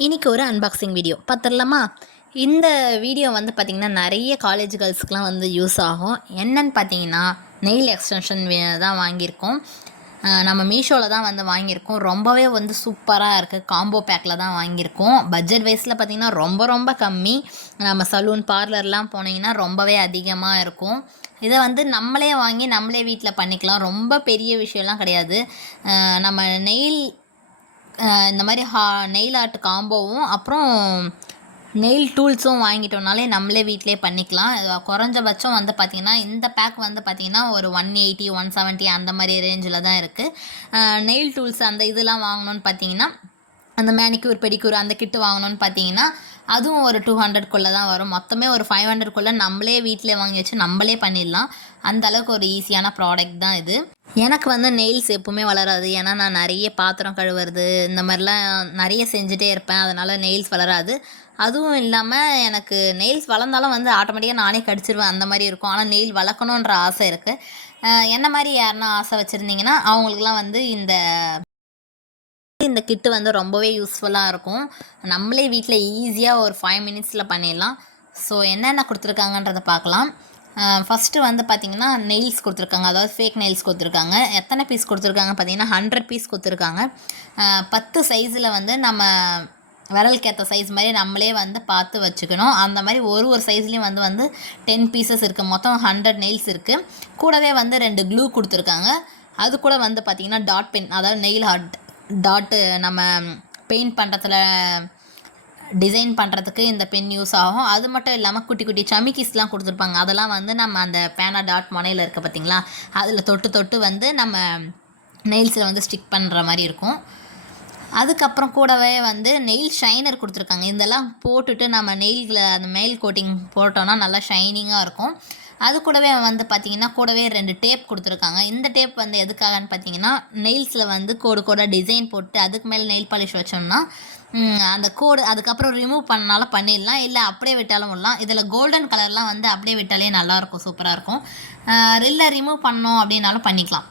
இன்றைக்கி ஒரு unboxing video பார்த்துடலாமா? இந்த வீடியோ வந்து பார்த்திங்கன்னா நிறைய காலேஜ் கேர்ள்ஸுக்கெலாம் வந்து யூஸ் ஆகும். என்னன்னு பார்த்தீங்கன்னா நெயில் எக்ஸ்டென்ஷன் தான் வாங்கியிருக்கோம். நம்ம மீஷோவில் தான் வந்து வாங்கியிருக்கோம். ரொம்பவே வந்து சூப்பராக இருக்குது. காம்போ பேக்கில் தான் வாங்கியிருக்கோம். பட்ஜெட் வைஸில் பார்த்திங்கன்னா ரொம்ப ரொம்ப கம்மி. நம்ம சலூன் பார்லர்லாம் போனீங்கன்னா ரொம்பவே அதிகமாக இருக்கும். இதை வந்து நம்மளே வாங்கி நம்மளே வீட்டில் பண்ணிக்கலாம். ரொம்ப பெரிய விஷயம்லாம் கிடையாது. நம்ம நெயில் இந்த மாதிரி நெயில் ஆர்ட் காம்போவும் அப்புறம் நெயில் டூல்ஸும் வாங்கிட்டோம்னாலே நம்மளே வீட்டிலே பண்ணிக்கலாம். குறைஞ்சபட்சம் வந்து பார்த்திங்கன்னா இந்த பேக் வந்து பார்த்திங்கன்னா ஒரு 180 170 அந்த மாதிரி ரேஞ்சில் தான் இருக்குது. நெயில் டூல்ஸ் அந்த இதெல்லாம் வாங்கணுன்னு பார்த்திங்கன்னா அந்த மேனிக்யூர் பெடிக்யூர் அந்த கிட்டு வாங்கணுன்னு பார்த்தீங்கன்னா அதுவும் ஒரு 200க்குள்ளே தான் வரும். மொத்தமே ஒரு 500க்குள்ளே நம்மளே வீட்டிலே வாங்கி வச்சு நம்மளே பண்ணிடலாம். அந்த அளவுக்கு ஒரு ஈஸியான ப்ராடக்ட் தான் இது. எனக்கு வந்து நெயில்ஸ் எப்பவுமே வளராது. ஏன்னா நான் நிறைய பாத்திரம் கழுவுறது இந்த மாதிரிலாம் நிறைய செஞ்சுட்டே இருப்பேன். அதனால் நெயில்ஸ் வளராது. அதுவும் இல்லாமல் எனக்கு நெயில்ஸ் வளர்ந்தாலும் வந்து ஆட்டோமேட்டிக்காக நானே கடிச்சிருவேன் அந்த மாதிரி இருக்கும். ஆனால் நெயில் வளர்க்கணுன்ற ஆசை இருக்குது. என்ன மாதிரி யாருன்னா ஆசை வச்சுருந்தீங்கன்னா அவங்களுக்குலாம் வந்து இந்த கிட்டு வந்து ரொம்பவே யூஸ்ஃபுல்லாக இருக்கும். நம்மளே வீட்டில் ஈஸியாக ஒரு 5 மினிட்ஸில் பண்ணிடலாம். ஸோ என்னென்ன கொடுத்துருக்காங்கன்றதை பார்க்கலாம். ஃபஸ்ட்டு வந்து பார்த்திங்கன்னா நெயில்ஸ் கொடுத்துருக்காங்க. அதாவது ஃபேக் நெயில்ஸ் கொடுத்துருக்காங்க. எத்தனை பீஸ் கொடுத்துருக்காங்க பார்த்தீங்கன்னா 100 பீஸ் கொடுத்துருக்காங்க. 10 சைஸில் வந்து நம்ம விரலுக்கு ஏற்ற சைஸ் மாதிரி நம்மளே வந்து பார்த்து வச்சுக்கணும். அந்த மாதிரி ஒரு சைஸ்லேயும் வந்து 10 பீசஸ் இருக்குது. மொத்தம் 100 நெயில்ஸ் இருக்குது. கூடவே வந்து 2 க்ளூ கொடுத்துருக்காங்க. அது கூட வந்து பார்த்திங்கன்னா டாட் பென், அதாவது நெயில் ஆர்ட் டாட்டு நம்ம பெயிண்ட் பண்ணுறதுல டிசைன் பண்ணுறதுக்கு இந்த பென் யூஸ் ஆகும். அது மட்டும் இல்லாமல் குட்டி குட்டி சமிக்கிஸ்லாம் கொடுத்துருப்பாங்க. அதெல்லாம் வந்து நம்ம அந்த பேனா டாட் முனையில் இருக்க பார்த்திங்களா, அதில் தொட்டு வந்து நம்ம நெயில்ஸில் வந்து ஸ்டிக் பண்ணுற மாதிரி இருக்கும். அதுக்கப்புறம் கூடவே வந்து நெயில் ஷைனர் கொடுத்துருக்காங்க. இதெல்லாம் போட்டுட்டு நம்ம நெயில்களை அந்த மெயில் கோட்டிங் போட்டோன்னா நல்லா ஷைனிங்காக இருக்கும். அது கூடவே வந்து பார்த்திங்கன்னா கூடவே 2 டேப் கொடுத்துருக்காங்க. இந்த டேப் வந்து எதுக்காகன்னு பார்த்தீங்கன்னா நெயில்ஸில் வந்து கோடாக டிசைன் போட்டு அதுக்கு மேலே நெயில் பாலிஷ் வச்சோம்னா அந்த கோடு அதுக்கப்புறம் ரிமூவ் பண்ணாலும் பண்ணிடலாம், இல்லை அப்படியே விட்டாலும் விடலாம். இதில் கோல்டன் கலர்லாம் வந்து அப்படியே விட்டாலே நல்லாயிருக்கும், சூப்பராக இருக்கும். இல்லை ரிமூவ் பண்ணோம் அப்படின்னாலும் பண்ணிக்கலாம்.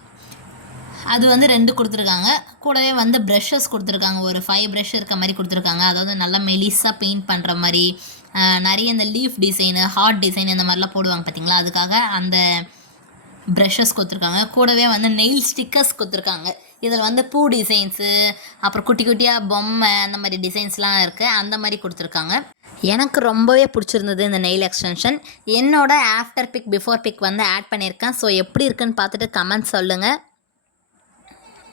அது வந்து 2 கொடுத்துருக்காங்க. கூடவே வந்து ப்ரஷஸ் கொடுத்துருக்காங்க. ஒரு 5 ப்ரஷ் இருக்க மாதிரி கொடுத்துருக்காங்க. அதாவது நல்லா மெலிஸாக பெயிண்ட் பண்ணுற மாதிரி நிறைய இந்த லீஃப் டிசைனு ஹார்ட் டிசைன் இந்த மாதிரிலாம் போடுவாங்க பார்த்திங்களா, அதுக்காக அந்த ப்ரஷஸ் கொடுத்துருக்காங்க. கூடவே வந்து நெயில் ஸ்டிக்கர்ஸ் கொடுத்துருக்காங்க. இதில் வந்து பூ டிசைன்ஸு அப்புறம் குட்டி குட்டியாக பொம்மை அந்த மாதிரி டிசைன்ஸ்லாம் இருக்குது. அந்த மாதிரி கொடுத்துருக்காங்க. எனக்கு ரொம்பவே பிடிச்சிருந்தது இந்த நெயில் எக்ஸ்டென்ஷன். என்னோட ஆஃப்டர் பிக் பிஃபோர் பிக் வந்து ஆட் பண்ணியிருக்கேன். ஸோ எப்படி இருக்குன்னு பார்த்துட்டு கமெண்ட் சொல்லுங்கள்.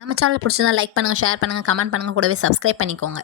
நம்ம சேனல் பிடிச்சிருந்தா லைக் பண்ணுங்கள், ஷேர் பண்ணுங்கள், கமெண்ட் பண்ணுங்கள், கூடவே சப்ஸ்கிரைப் பண்ணிக்கோங்க.